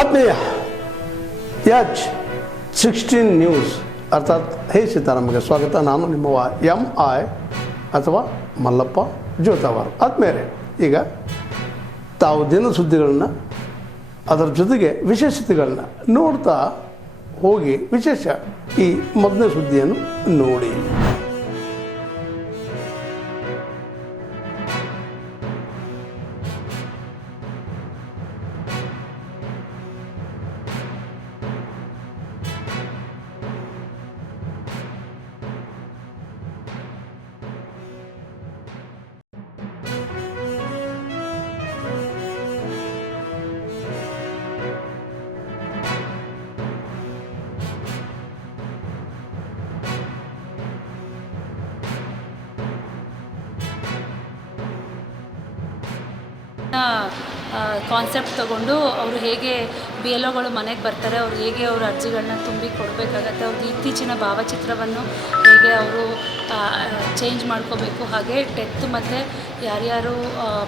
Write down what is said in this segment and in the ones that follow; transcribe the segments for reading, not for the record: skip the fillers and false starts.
ಆತ್ಮೀಯ H16 news ಅರ್ಥಾತ್ ಹೇ ಸೀತಾರಾಮಗೆ ಸ್ವಾಗತ. ನಾನು ನಿಮ್ಮವ MI ಅಥವಾ ಮಲ್ಲಪ್ಪ ಜೋತಾವಾರ್. ಆದ್ಮೇಲೆ ಈಗ ತಾವು ದಿನ ಸುದ್ದಿಗಳನ್ನ ಅದರ ಜೊತೆಗೆ ವಿಶೇಷತೆಗಳನ್ನ ನೋಡ್ತಾ ಹೋಗಿ ವಿಶೇಷ ಈ ಮೊದಲನೇ ಸುದ್ದಿಯನ್ನು ನೋಡಿ. ಕಾನ್ಸೆಪ್ಟ್ ತಗೊಂಡು ಅವರು ಹೇಗೆ BLOಗಳು ಮನೆಗೆ ಬರ್ತಾರೆ, ಅವ್ರು ಹೇಗೆ ಅವ್ರ ಅರ್ಜಿಗಳನ್ನ ತುಂಬಿ ಕೊಡಬೇಕಾಗತ್ತೆ, ಅವ್ರದ್ದು ಇತ್ತೀಚಿನ ಭಾವಚಿತ್ರವನ್ನು ಹೇಗೆ ಅವರು ಚೇಂಜ್ ಮಾಡ್ಕೋಬೇಕು, ಹಾಗೆ ಡೆತ್ ಮತ್ತು ಯಾರ್ಯಾರು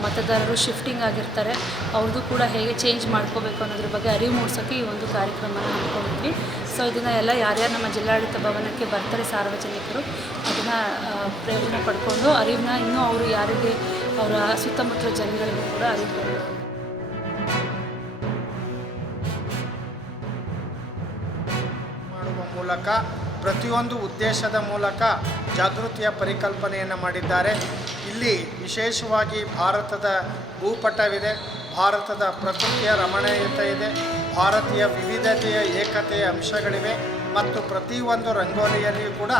ಮತದಾರರು ಶಿಫ್ಟಿಂಗ್ ಆಗಿರ್ತಾರೆ ಅವ್ರದ್ದು ಕೂಡ ಹೇಗೆ ಚೇಂಜ್ ಮಾಡ್ಕೋಬೇಕು ಅನ್ನೋದ್ರ ಬಗ್ಗೆ ಅರಿವು ಮೂಡಿಸೋಕ್ಕೆ ಈ ಒಂದು ಕಾರ್ಯಕ್ರಮನ ಹಮ್ಮಿಕೊಂಡಿದ್ವಿ. ಸೊ ಇದನ್ನು ಎಲ್ಲ ಯಾರ್ಯಾರು ನಮ್ಮ ಜಿಲ್ಲಾಡಳಿತ ಭವನಕ್ಕೆ ಬರ್ತಾರೆ ಸಾರ್ವಜನಿಕರು ಅದನ್ನು ಪ್ರಯೋಜನ ಪಡ್ಕೊಂಡು ಅರಿವನ್ನ ಇನ್ನೂ ಅವರು ಯಾರಿಗೆ ಅವರ ಸುತ್ತಮುತ್ತಲ ಜನಗಳಿಗೂ ಕೂಡ ಅರಿವು ಮಾಡುವ ಮೂಲಕ ಪ್ರತಿಯೊಂದು ಉದ್ದೇಶದ ಮೂಲಕ ಜಾಗೃತಿಯ ಪರಿಕಲ್ಪನೆಯನ್ನು ಮಾಡಿದ್ದಾರೆ. ಇಲ್ಲಿ ವಿಶೇಷವಾಗಿ ಭಾರತದ ಭೂಪಟವಿದೆ, ಭಾರತದ ಪ್ರಕೃತಿಯ ರಮಣೀಯತೆ ಇದೆ, ಭಾರತೀಯ ವಿವಿಧತೆಯ ಏಕತೆಯ ಅಂಶಗಳಿವೆ ಮತ್ತು ಪ್ರತಿಯೊಂದು ರಂಗೋಲಿಯಲ್ಲಿಯೂ ಕೂಡ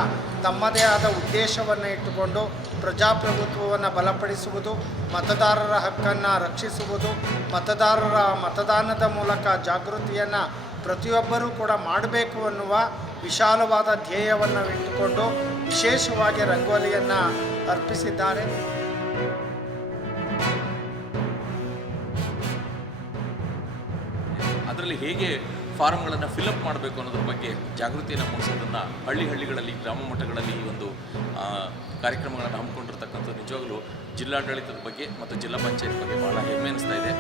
ತಮ್ಮದೇ ಆದ ಉದ್ದೇಶವನ್ನು ಇಟ್ಟುಕೊಂಡು ಪ್ರಜಾಪ್ರಭುತ್ವವನ್ನು ಬಲಪಡಿಸುವುದು, ಮತದಾರರ ಹಕ್ಕನ್ನು ರಕ್ಷಿಸುವುದು, ಮತದಾರರ ಮತದಾನದ ಮೂಲಕ ಜಾಗೃತಿಯನ್ನು ಪ್ರತಿಯೊಬ್ಬರೂ ಕೂಡ ಮಾಡಬೇಕು ಅನ್ನುವ ವಿಶಾಲವಾದ ಧ್ಯೇಯವನ್ನು ಇಟ್ಟುಕೊಂಡು ವಿಶೇಷವಾಗಿ ರಂಗೋಲಿಯನ್ನು ಅರ್ಪಿಸಿದ್ದಾರೆ. ಅದರಲ್ಲಿ ಹೇಗೆ ಫಾರಮ್ಗಳನ್ನು ಫಿಲಪ್ ಮಾಡಬೇಕು ಅನ್ನೋದ್ರ ಬಗ್ಗೆ ಜಾಗೃತಿಯನ್ನು ಮೂಡಿಸೋದನ್ನು ಹಳ್ಳಿಗಳಲ್ಲಿ ಗ್ರಾಮ ಮಟ್ಟಗಳಲ್ಲಿ ಈ ಒಂದು ಕಾರ್ಯಕ್ರಮಗಳನ್ನು ಹಮ್ಮಿಕೊಂಡಿರ್ತಕ್ಕಂಥ ನಿಜವಾಗಲೂ ಜಿಲ್ಲಾಡಳಿತದ ಬಗ್ಗೆ ಮತ್ತು ಜಿಲ್ಲಾ ಪಂಚಾಯತ್ ಬಗ್ಗೆ ಭಾಳ ಹೆಮ್ಮೆ ಅನಿಸ್ತಾ ಇದೆ.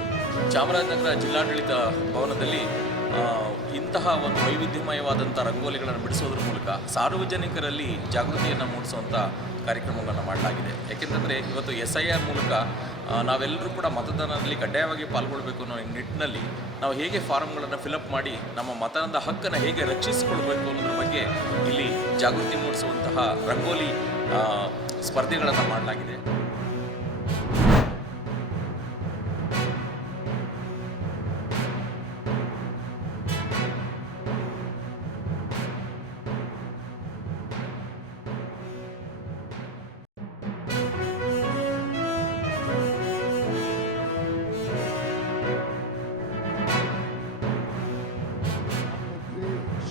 ಚಾಮರಾಜನಗರ ಜಿಲ್ಲಾಡಳಿತ ಭವನದಲ್ಲಿ ಇಂತಹ ಒಂದು ವೈವಿಧ್ಯಮಯವಾದಂಥ ರಂಗೋಲಿಗಳನ್ನು ಬಿಡಿಸೋದ್ರ ಮೂಲಕ ಸಾರ್ವಜನಿಕರಲ್ಲಿ ಜಾಗೃತಿಯನ್ನು ಮೂಡಿಸುವಂಥ ಕಾರ್ಯಕ್ರಮಗಳನ್ನು ಮಾಡಲಾಗಿದೆ. ಯಾಕೆಂತಂದರೆ ಇವತ್ತು SIR ಮೂಲಕ ನಾವೆಲ್ಲರೂ ಕೂಡ ಮತದಾನದಲ್ಲಿ ಕಡ್ಡಾಯವಾಗಿ ಪಾಲ್ಗೊಳ್ಳಬೇಕು ಅನ್ನೋ ನಿಟ್ಟಿನಲ್ಲಿ ನಾವು ಹೇಗೆ ಫಾರಮ್ಗಳನ್ನು ಫಿಲಪ್ ಮಾಡಿ ನಮ್ಮ ಮತದಾನದ ಹಕ್ಕನ್ನು ಹೇಗೆ ರಕ್ಷಿಸಿಕೊಳ್ಬೇಕು ಅನ್ನೋದ್ರ ಬಗ್ಗೆ ಇಲ್ಲಿ ಜಾಗೃತಿ ಮೂಡಿಸುವಂತಹ ರಂಗೋಲಿ ಸ್ಪರ್ಧೆಗಳನ್ನು ಮಾಡಲಾಗಿದೆ.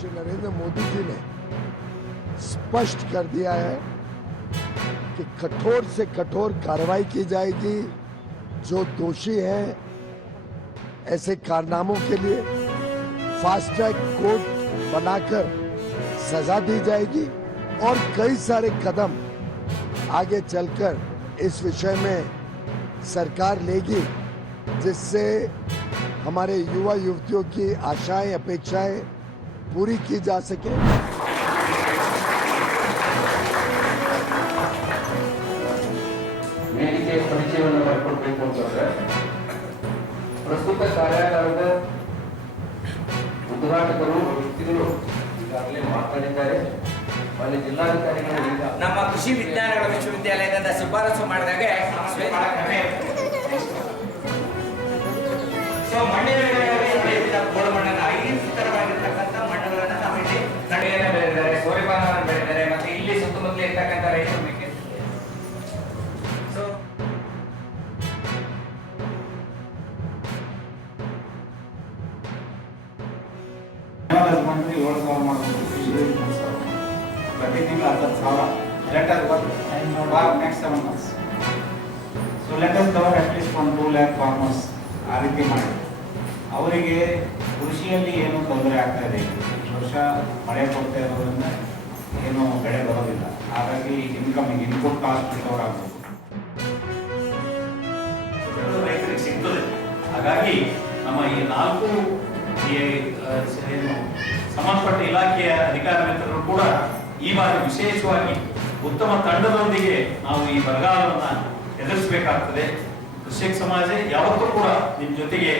श्री नरेंद्र मोदी जी ने स्पष्ट कर दिया है कि कठोर से कठोर कार्रवाई की जाएगी. जो दोषी हैं ऐसे कारनामों के लिए फास्ट ट्रैक कोर्ट बनाकर सजा दी जाएगी और कई सारे कदम आगे चलकर इस विषय में सरकार लेगी जिससे हमारे युवा युवतियों की आशाएं अपेक्षाएं पूरी की जा सके. ವೇದಿಕೆ ಪರಿಚಯವನ್ನು ಮಾಡಿಕೊಡ್ಬೇಕು ಅಂತಂದ್ರೆ ಪ್ರಸ್ತುತ ಕಾರ್ಯಾಗಾರದ ಉದ್ಘಾಟಕರು ವ್ಯಕ್ತಿಗಳು ಈಗಾಗಲೇ ಮಾತನಾಡಿದ್ದಾರೆ. ಅಲ್ಲಿ ಜಿಲ್ಲಾಧಿಕಾರಿಗಳು ಈಗ ನಮ್ಮ ಕೃಷಿ ವಿಜ್ಞಾನಗಳ ವಿಶ್ವವಿದ್ಯಾಲಯದಿಂದ ಶಿಫಾರಸು ಮಾಡಿದಾಗ ಮಣ್ಣನ್ನು ಐತಿತರವಾಗಿರ್ತಕ್ಕಂಥ ಮಣ್ಣುಗಳನ್ನು ನಾವಿಲ್ಲಿ ಕಡೆಯನ್ನು ಬೆಳೆದಿದ್ದಾರೆ, ಸೂರ್ಯಪಾನವನ್ನು ಬೆಳೆದಿದ್ದಾರೆ ಮತ್ತು ಇಲ್ಲಿ ಸುತ್ತಮುತ್ತಲ ಇರ್ತಕ್ಕಂಥ ರೈತರು ಪ್ರತಿ ತಿಂಗಳು 10,000 letter work next 7 months. So let us cover at least 1-2 lakh farmers. ಆ ರೀತಿ ಮಾಡಿ ಅವರಿಗೆ ಕೃಷಿಯಲ್ಲಿ ಏನು ತೊಂದರೆ ಆಗ್ತಾ ಇದೆ. ವರ್ಷ ಮಳೆ ಕೊಡ್ತಾ ಇರೋದ್ರಿಂದ ಏನು ಬೆಳೆ ಬರೋದಿಲ್ಲ, ಹಾಗಾಗಿ ಇನ್ಪುಟ್ ಕಾಸ್ಟ್ ರಿಕವರ್ ಆಗಬೇಕು. ರೈತರಿಗೆ ಸಿಗ್ತದೆ. ಹಾಗಾಗಿ ನಮ್ಮ ಈ 4 ಈ ಏನು ಸಂಬಂಧಪಟ್ಟ ಇಲಾಖೆಯ ಅಧಿಕಾರಿ ಮಿತ್ರರು ಕೂಡ ಈ ಬಾರಿ ವಿಶೇಷವಾಗಿ ಉತ್ತಮ ತಂಡದೊಂದಿಗೆ ನಾವು ಈ ಬರಗಾಲವನ್ನು ಎದುರಿಸಬೇಕಾಗ್ತದೆ. ಕೃಷಿಕ ಸಮಾಜ ಯಾವತ್ತೂ ಕೂಡ ನಿಮ್ಮ ಜೊತೆಗೆ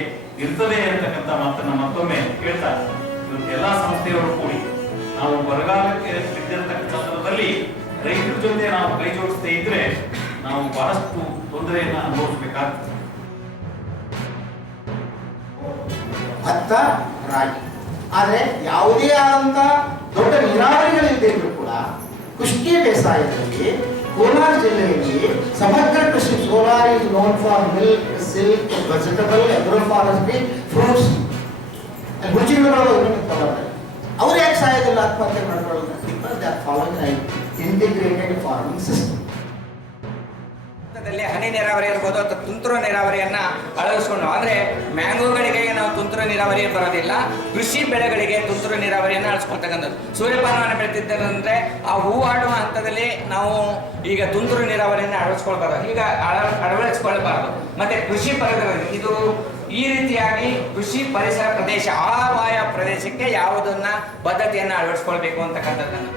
ಇರ್ತದೆ ಅಂತಕ್ಕಂಥ ಮಾತನ್ನ ಮತ್ತೊಮ್ಮೆ ಹೇಳ್ತಾ, ಇವತ್ತು ಎಲ್ಲ ಸಂಸ್ಥೆಯವರು ಕೂಡಿ ನಾವು ಬರಗಾಲಕ್ಕೆ ಬಿದ್ದಿರತಕ್ಕಂಥ ಸಂದರ್ಭದಲ್ಲಿ ರೈತರ ಜೊತೆ ನಾವು ಕೈ ಜೋಡಿಸದೇ ಇದ್ರೆ ನಾವು ಬಹಳಷ್ಟು ತೊಂದರೆಯನ್ನು ಅನುಭವಿಸಬೇಕಾಗ್ತದೆ. ಭತ್ತ, ರಾಗಿ. ಆದರೆ ಯಾವುದೇ ಆದಂಥ ದೊಡ್ಡ ನೀರಾವರಿಗಳಿಲ್ಲದೆ ಇದ್ರೂ ಕೂಡ ಕುಷ್ಟಿ ಬೇಸಾಯದಲ್ಲಿ ಕೋಲಾರ ಜಿಲ್ಲೆಯಲ್ಲಿ ಸಮಗ್ರ ಕೃಷಿ, solar is known for milk, silk, vegetable, agro forestry, fruits, ರುಚಿಗಳು ಅವ್ರು ಯಾಕೆ ಸಾಯೋದಿಲ್ಲ, ಆತ್ಮಹತ್ಯೆ ಮಾಡ್ಕೊಳ್ಳೋದು? Because they are following integrated farming system. ಹನಿ ನೀರಾವರಿ ಇರ್ಬೋದು ಅಥವಾ ತುಂತುರು ನೀರಾವರಿಯನ್ನ ಅಳವಡಿಸಿಕೊಂಡು, ಅಂದ್ರೆ ಮ್ಯಾಂಗೋಗಳಿಗೆ ನಾವು ತುಂತುರು ನೀರಾವರಿ ಬರೋದಿಲ್ಲ, ಕೃಷಿ ಬೆಳೆಗಳಿಗೆ ತುಂತುರು ನೀರಾವರಿಯನ್ನು ಅಳವಡಿಸ್ಕೊಳ್ತಕ್ಕಂಥದ್ದು. ಸೂರ್ಯಪಾನವನ್ನು ಬೆಳೆತಿದ್ದಂದ್ರೆ ಆ ಹೂವಾಡುವ ಹಂತದಲ್ಲಿ ನಾವು ಈಗ ತುಂತುರು ನೀರಾವರಿಯನ್ನು ಅಳವಡಿಸ್ಕೊಳ್ಬಾರ್ದು, ಈಗ ಅಳವಡಿಸ್ಕೊಳ್ಬಾರ್ದು. ಮತ್ತೆ ಕೃಷಿ ಪರಿಸರ, ಇದು ಈ ರೀತಿಯಾಗಿ ಕೃಷಿ ಪರಿಸರ ಪ್ರದೇಶ, ಆವಾಯ ಪ್ರದೇಶಕ್ಕೆ ಯಾವುದನ್ನ ಪದ್ಧತಿಯನ್ನು ಅಳವಡಿಸ್ಕೊಳ್ಬೇಕು ಅಂತಕ್ಕಂಥದ್ದನ್ನು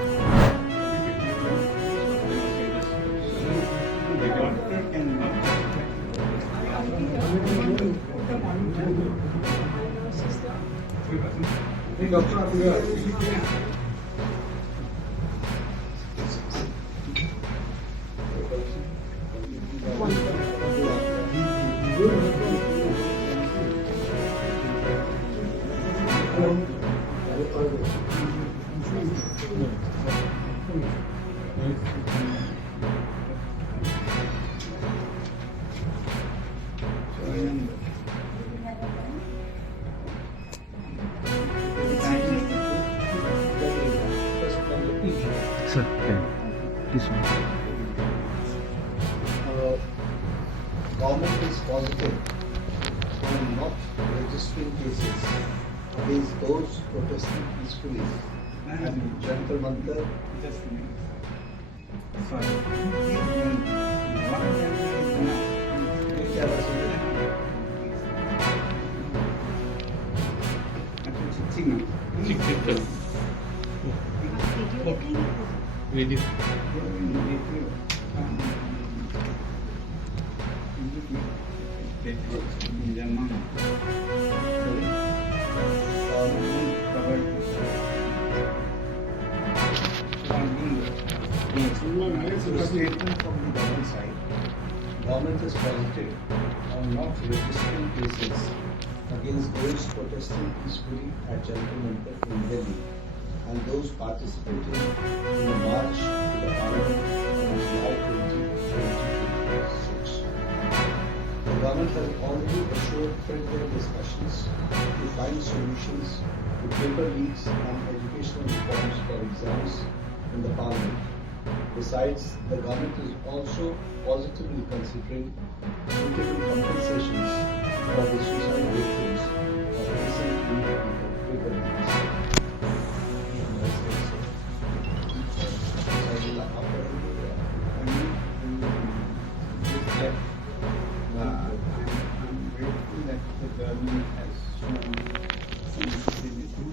Government is positive on not registering cases against those protesting peacefully and Jantar Mantar. Statement from the government side. Government is positive on not registering cases against those protesting peacefully at Jantar Mantar in Delhi and those participating in the march to the Parliament on July 20, 2026. The government has already assured further discussions to find solutions to paper leaks and educational reforms for exams in the Parliament. Besides, the government is also positively considering suitable compensations for the suicide victims of recently paper leaks. I'm grateful that the government has shown sensitivity.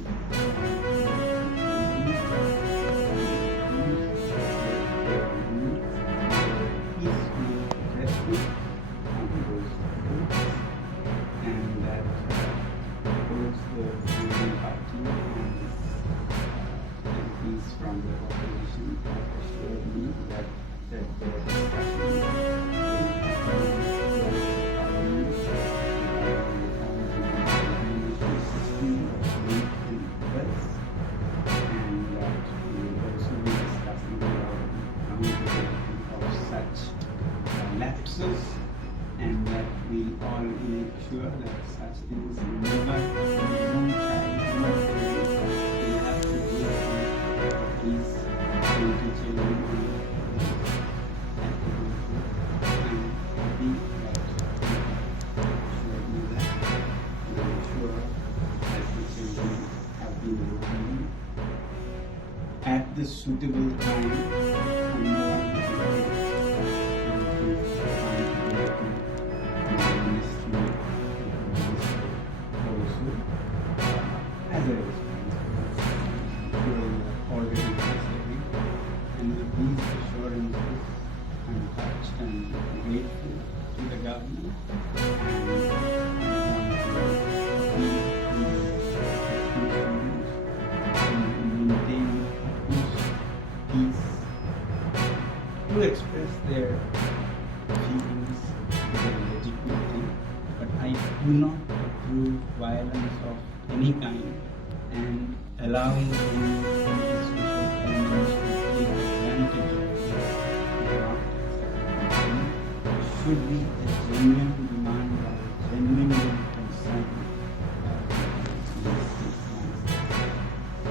And that both the ruling party and MPs from the opposition have assured me that their discussion will happen in the system of youth and wealth, and that we will also be discussing about accountability of such lapses, and that we all make sure that such things never, no child, no parent will have to go through these 20 children have to go through. I'm happy that you assured me that, and I'm sure that the children have been learning at the suitable time, and no one will be late. Ministry also as a responsibility. You are already considering, and with these assurances, I'm touched and grateful to the government, and I want to maintain utmost peace to express their feelings is a legitimate thing, but I do not approve violence of any kind, and allowing any antisocial elements to take advantage of it is not acceptable. It should be a genuine demand or a genuine concern.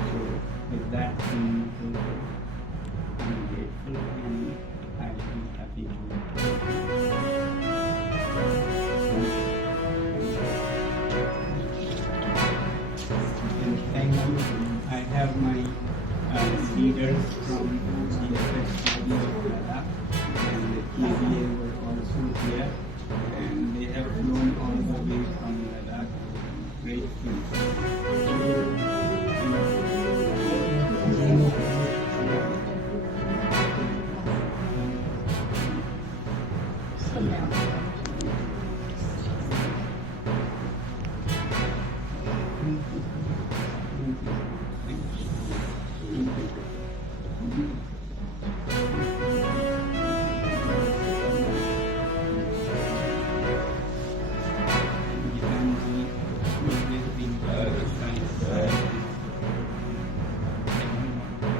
So with that in mind, I'm grateful and I'll be happy to. And thank you. I have my leaders from the FSBD of Ladakh and the KBA were also here, and they have flown all the way from Ladakh. Grateful.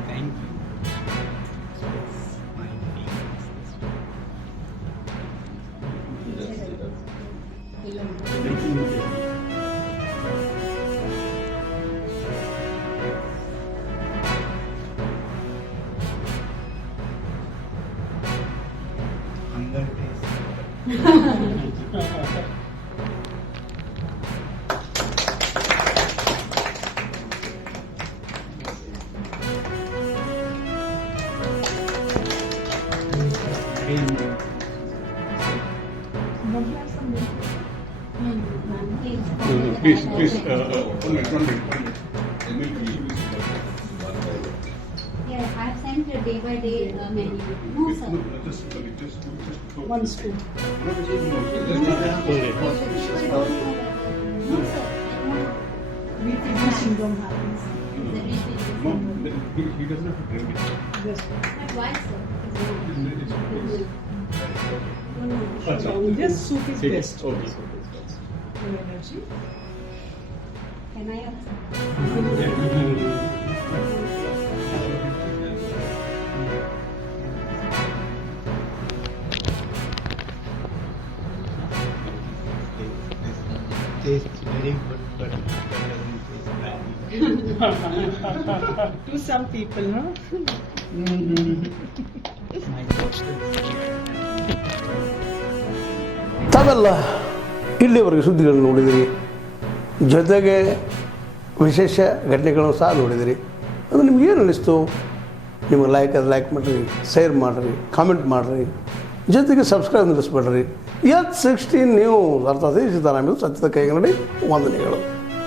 Thank you. My hunger taste. Please, one minute. Yeah, I've sent a day by day menu. No, sir. Just One spoon. No, People don't know whether. No, sir. BP syndrome happens. The BP No, syndrome. he doesn't have to drink it. But why, sir? Just soup is best. Okay. Can I ask? Tastes very good, but it doesn't taste bad. To some people, huh? My ತಾವೆಲ್ಲ ಇಲ್ಲಿವರೆಗೆ ಸುದ್ದಿಗಳನ್ನು ನೋಡಿದಿರಿ, ಜೊತೆಗೆ ವಿಶೇಷ ಘಟನೆಗಳನ್ನು ಸಹ ನೋಡಿದಿರಿ. ಅದು ನಿಮ್ಗೆ ಏನು ಅನ್ನಿಸ್ತು? ನಿಮಗೆ ಲೈಕ್ ಮಾಡಿರಿ, ಶೇರ್ ಮಾಡಿರಿ, ಕಾಮೆಂಟ್ ಮಾಡಿರಿ, ಜೊತೆಗೆ ಸಬ್ಸ್ಕ್ರೈಬ್ ನಿಲ್ಲಿಸ್ಬೇಡ್ರಿ. H16 ನ್ಯೂಸ್ ಅರ್ಥಾತ್ ಸೀತಾರಾಮ್ ಸತ್ಯದ ಕೈಗನ್ನಡಿ ವಂದನೆಗಳು.